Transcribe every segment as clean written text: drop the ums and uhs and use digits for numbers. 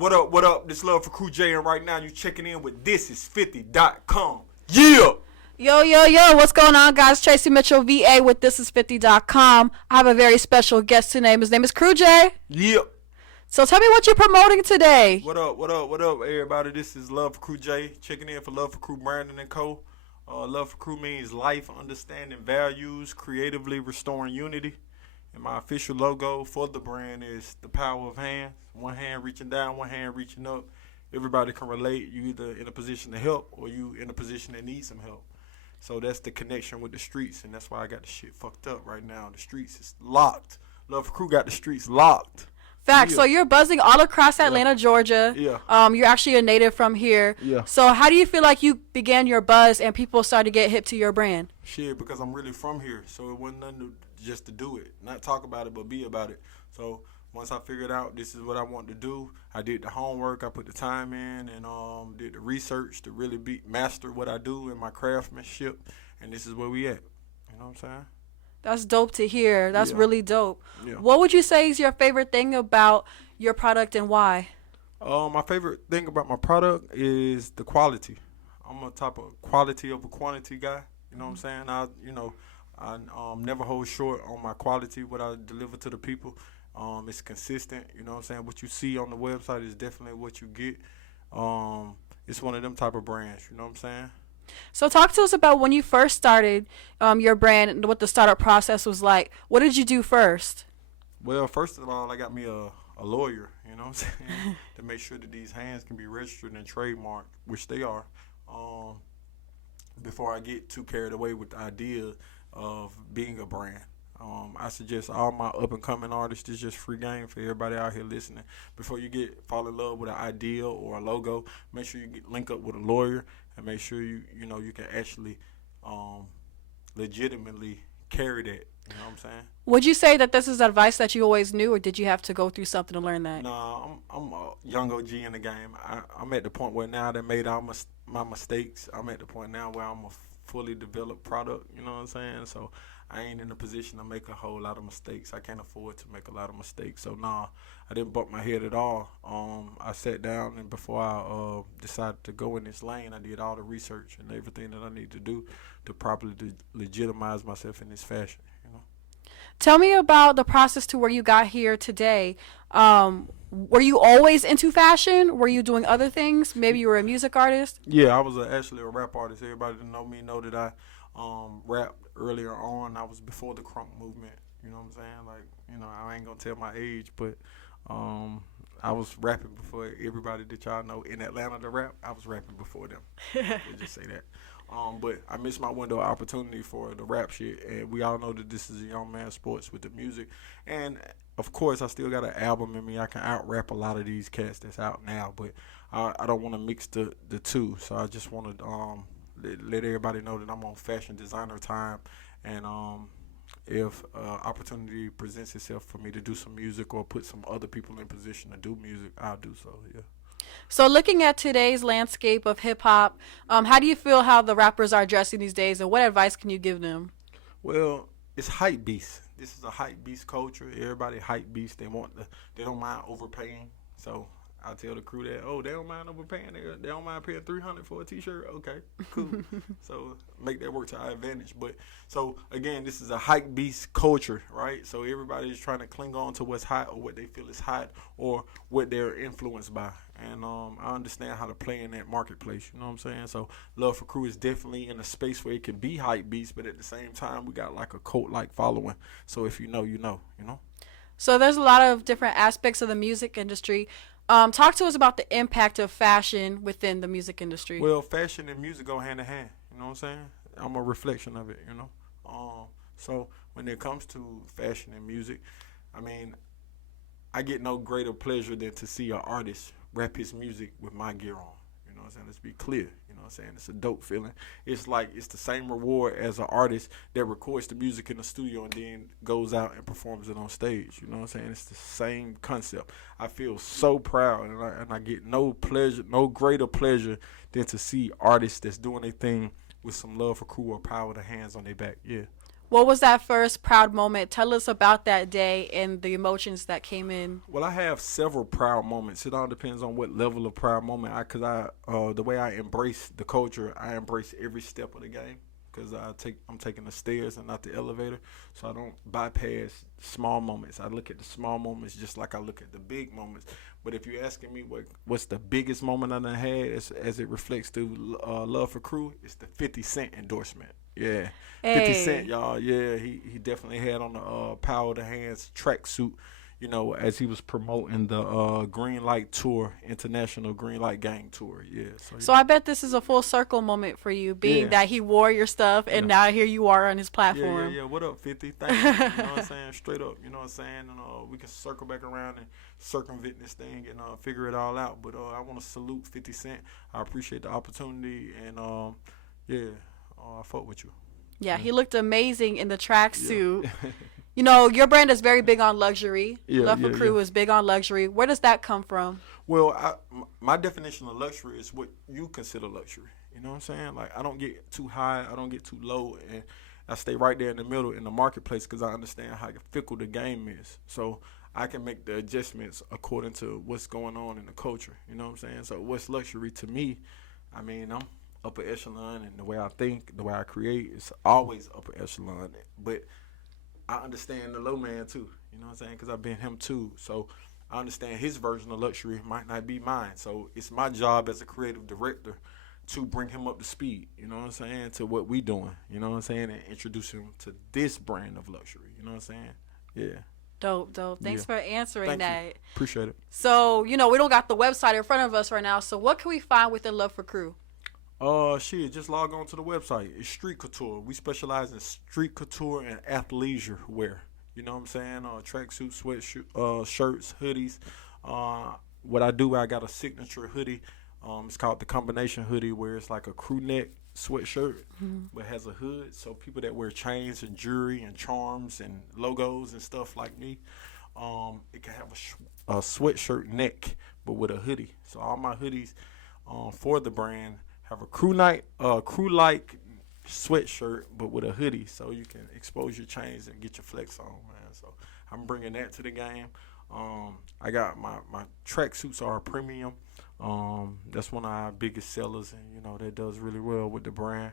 What up, what up? This Love for Crew J, and right now you checking in with thisis50.com. Yeah! Yo, what's going on, guys? Tracy Mitchell, VA with thisis50.com. I have a very special guest today. His name is Crew J. Yeah! So tell me what you're promoting today. What up, everybody? This is Love for Crew J, checking in for Love for Crew Brandon and Co. Love for Crew means life, understanding values, creatively restoring unity. And my official logo for the brand is the power of hands. One hand reaching down, one hand reaching up. Everybody can relate. You either in a position to help or you in a position that needs some help. So that's the connection with the streets, and that's why I got the shit fucked up right now. The streets is locked. Love for Crew got the streets locked. Facts. Yeah. So you're buzzing all across Atlanta, Georgia. Yeah. You're actually a native from here. Yeah. So how do you feel like you began your buzz and people started to get hip to your brand? Shit, because I'm really from here, so it wasn't nothing just to do it. Not talk about it, but be about it. So once I figured out this is what I want to do, I did the homework, I put the time in, and did the research to really master what I do in my craftsmanship, and this is where we at. You know what I'm saying? That's dope to hear. That's really dope. Yeah. What would you say is your favorite thing about your product and why? My favorite thing about my product is the quality. I'm a type of quality over quantity guy. You know what I'm saying? I never hold short on my quality, what I deliver to the people. It's consistent. You know what I'm saying? What you see on the website is definitely what you get. It's one of them type of brands. You know what I'm saying? So talk to us about when you first started your brand and what the startup process was like. What did you do first? Well, first of all, I got me a lawyer, you know what I'm saying, to make sure that these hands can be registered and trademarked, which they are, before I get too carried away with the idea of being a brand. I suggest all my up-and-coming artists, it's just free game for everybody out here listening. Before you fall in love with an idea or a logo, make sure you link up with a lawyer and make sure you can actually legitimately carry that. You know what I'm saying? Would you say that this is advice that you always knew, or did you have to go through something to learn that? No, I'm a young OG in the game. I'm at the point where now that I made all my mistakes, I'm at the point now where I'm a fully developed product. You know what I'm saying? So I ain't in a position to make a whole lot of mistakes. I can't afford to make a lot of mistakes. So I didn't bump my head at all. I sat down, and before I decided to go in this lane, I did all the research and everything that I need to do to properly legitimize myself in this fashion. You know. Tell me about the process to where you got here today. Were you always into fashion? Were you doing other things? Maybe you were a music artist? Yeah, I was actually a rap artist. Everybody that know me know that I rapped earlier on. I was before the crunk movement. You know what I'm saying? Like, I ain't gonna tell my age, but I was rapping before everybody that y'all know in Atlanta to rap. I was rapping before them. We'll just say that. But I missed my window of opportunity for the rap shit, and we all know that this is a young man's sports with the music. And of course, I still got an album in me. I can out rap a lot of these cats that's out now, but I don't want to mix the two. So I just want to let everybody know that I'm on fashion designer time, and if opportunity presents itself for me to do some music or put some other people in position to do music, I'll do so. Yeah. So looking at today's landscape of hip-hop, how do you feel how the rappers are dressing these days, and what advice can you give them? Well, it's hype beast. This is a hype beast culture. Everybody hype beast. They don't mind overpaying. So I tell the crew that, they don't mind overpaying. They don't mind paying $300 for a T-shirt. Okay, cool. So make that work to our advantage. But so again, this is a hype beast culture, right? So everybody is trying to cling on to what's hot or what they feel is hot or what they're influenced by. And I understand how to play in that marketplace. You know what I'm saying? So Love for Crew is definitely in a space where it can be hype beast, but at the same time, we got like a cult-like following. So if you know, you know. So there's a lot of different aspects of the music industry. Talk to us about the impact of fashion within the music industry. Well, fashion and music go hand in hand. You know what I'm saying? I'm a reflection of it, So when it comes to fashion and music, I mean, I get no greater pleasure than to see an artist rap his music with my gear on. You know what I'm saying? Let's be clear. You know what I'm saying? It's a dope feeling. It's like it's the same reward as an artist that records the music in the studio and then goes out and performs it on stage. You know what I'm saying? It's the same concept. I feel so proud, and I get no greater pleasure than to see artists that's doing their thing with some love for crew or power to hands on their back. Yeah. What was that first proud moment? Tell us about that day and the emotions that came in. Well, I have several proud moments. It all depends on what level of proud moment cause the way I embrace the culture, I embrace every step of the game. Cause I'm taking the stairs and not the elevator, so I don't bypass small moments. I look at the small moments just like I look at the big moments. But if you're asking me what's the biggest moment I done had as it reflects through Love for Crew, it's the 50 Cent endorsement. Yeah, 50 Cent, Hey. y'all. Yeah, he definitely had on the Power of the Hands tracksuit, as he was promoting the Green Light Tour, International Green Light Gang Tour. Yeah, so So I bet this is a full circle moment for you, being yeah, that he wore your stuff and yeah. now here you are on his Yeah. platform. Yeah. What up, 50? Thank you. You know what I'm saying? Straight up. You know what I'm saying? And we can circle back around and circumvent this thing and figure it all out. But I want to salute 50 Cent. I appreciate the opportunity. And yeah, I fuck with you. Yeah, Yeah. he looked amazing in the tracksuit. Yeah. You know, your brand is very big on luxury. Yeah. Love for Yeah. Yeah. Crew is big on luxury. Where does that come from? Well, my definition of luxury is what you consider luxury. You know what I'm saying? Like, I don't get too high, I don't get too low, and I stay right there in the middle in the marketplace because I understand how fickle the game is. So I can make the adjustments according to what's going on in the culture. You know what I'm saying? So what's luxury to me? I mean, I'm upper echelon, and the way I think, the way I create is always upper echelon. But I understand the low man too. You know what I'm saying? Because I've been him too. So I understand his version of luxury might not be mine. So it's my job as a creative director to bring him up to speed. You know what I'm saying? To what we doing. You know what I'm saying? And introduce him to this brand of luxury. You know what I'm saying? Yeah. Dope, dope. Yeah. Thanks for answering Thank you. that. Appreciate it. So, you know, we don't got the website in front of us right now. So, what can we find within Love for Crew? Shit, just log on to the website. It's street couture. We specialize in street couture and athleisure wear. You know what I'm saying? Tracksuit, shirts, hoodies. What I do, I got a signature hoodie. It's called the combination hoodie, where it's like a crew neck sweatshirt, but has a hood. So people that wear chains and jewelry and charms and logos and stuff like me, it can have a sweatshirt neck, but with a hoodie. So all my hoodies, for the brand have a crew like sweatshirt, but with a hoodie, so you can expose your chains and get your flex on, man. So I'm bringing that to the game. I got my tracksuits are a premium. That's one of our biggest sellers, and that does really well with the brand.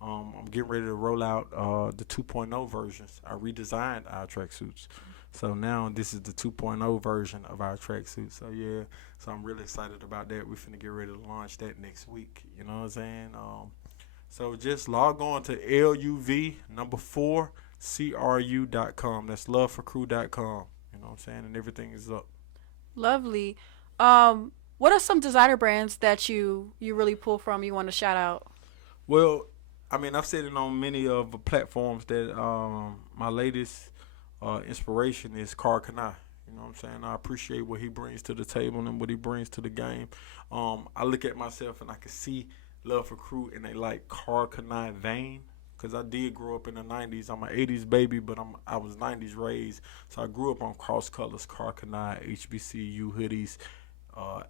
I'm getting ready to roll out the 2.0 versions. I redesigned our tracksuits, so now this is the 2.0 version of our tracksuit. So yeah, so I'm really excited about that. We're finna get ready to launch that next week. You know what I'm saying? So just log on to LUV4CRU.com. That's loveforcrew.com. You know what I'm saying? And everything is up. Lovely. What are some designer brands that you really pull from? You want to shout out? Well, I mean, I've said it on many of the platforms that my latest inspiration is Carl Kanai. You know what I'm saying? I appreciate what he brings to the table and what he brings to the game. I look at myself and I can see Love for Crew in a like Carl Kanai vein, because I did grow up in the 90s. I'm an 80s baby, but I was 90s raised. So I grew up on cross colors, Carl Kanai, HBCU hoodies,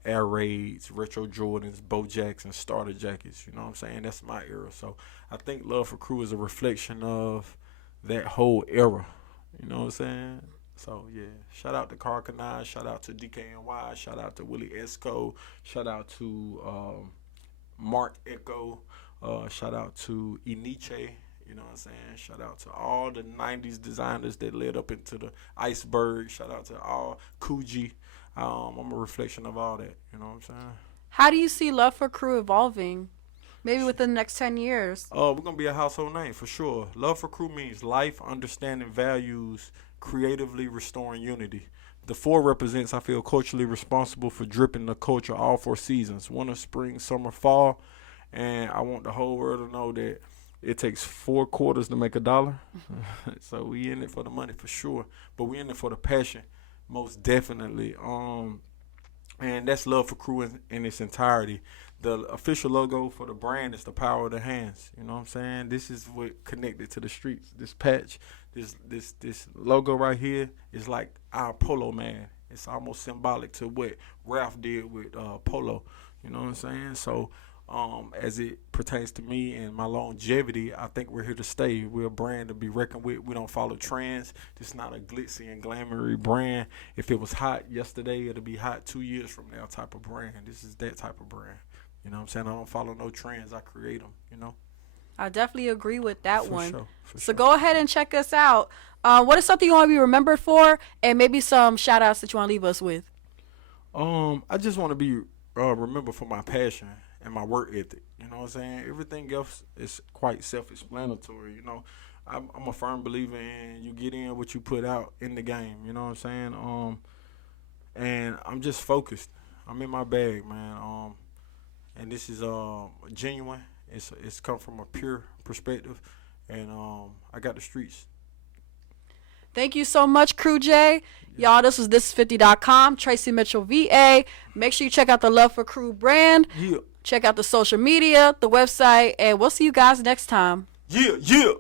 Air Raids, Retro Jordans, Bo Jackson, starter jackets. You know what I'm saying? That's my era. So I think Love for Crew is a reflection of that whole era. You know what I'm saying? So yeah, shout out to Carl Kanai, shout out to DKNY, shout out to Willie Esco, shout out to Mark Echo, shout out to Eniche. You know what I'm saying? Shout out to all the 90s designers that led up into the Iceberg. Shout out to all Coogee. I'm a reflection of all that. You know what I'm saying? How do you see Love for Crew evolving? Maybe within the next 10 years. We're going to be a household name for sure. Love for Crew means life, understanding values, creatively restoring unity. The 4 represents, I feel, culturally responsible for dripping the culture all 4 seasons: winter, spring, summer, fall. And I want the whole world to know that it takes 4 quarters to make a dollar. So we in it for the money for sure, but we in it for the passion, most definitely. And that's Love for Crew in its entirety. The official logo for the brand is the Power of the Hands. You know what I'm saying? This is what connected to the streets. This patch, this logo right here is like our Polo man. It's almost symbolic to what Ralph did with Polo. You know what I'm saying? So as it pertains to me and my longevity, I think we're here to stay. We're a brand to be reckoned with. We don't follow trends. This is not a glitzy and glamoury brand. If it was hot yesterday, it'll be hot 2 years from now type of brand. This is that type of brand. You know what I'm saying? I don't follow no trends. I create them, you know? I definitely agree with that For one. sure. So go ahead and check us out. What is something you want to be remembered for, and maybe some shout outs that you want to leave us with? I just want to be remembered for my passion and my work ethic. You know what I'm saying? Everything else is quite self-explanatory. You know, I'm a firm believer in you get in what you put out in the game. You know what I'm saying? And I'm just focused. I'm in my bag, man. And this is genuine. It's come from a pure perspective, and I got the streets. Thank you so much, Crew J. Y'all, this was this50.com, Tracy Mitchell, VA. Make sure you check out the Love4CRU brand. Yeah. Check out the social media, the website, and we'll see you guys next time. Yeah, yeah.